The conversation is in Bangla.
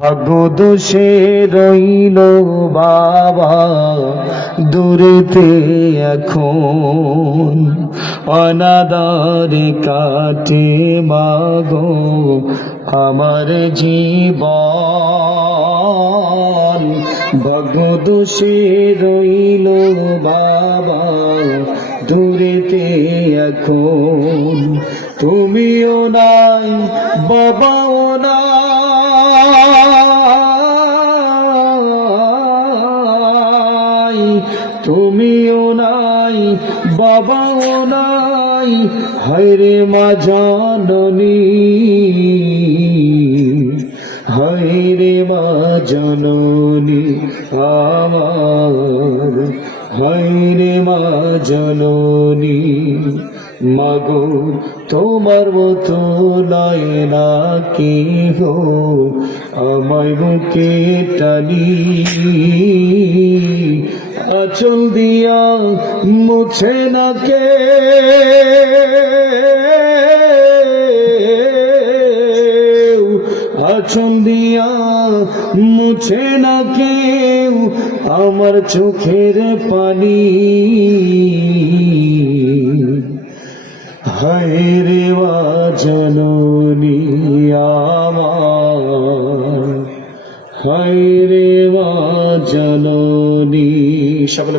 দোষে রইল বাবা, দূরেতে এখন। অনাদারে কাটে মাগো আমার জীবন। ভগদোষে রইল বাবা, দূরেতে এখন। তুমিও নাই, বাবাও নাই। তুমিও নাই, বাবাও নাই, হায়রে মা জননী। হায়রে মা জননী আমার, হায়রে মা জননী। মাগো, তোমার মতো নয় না কি হো আমায় বুকে টানি। আচল দিয়া মুছে না কে? আচল দিয়া মুছে না কেউ আমার চোখের পানি। হায় রে জননী আমার। জননী সকলে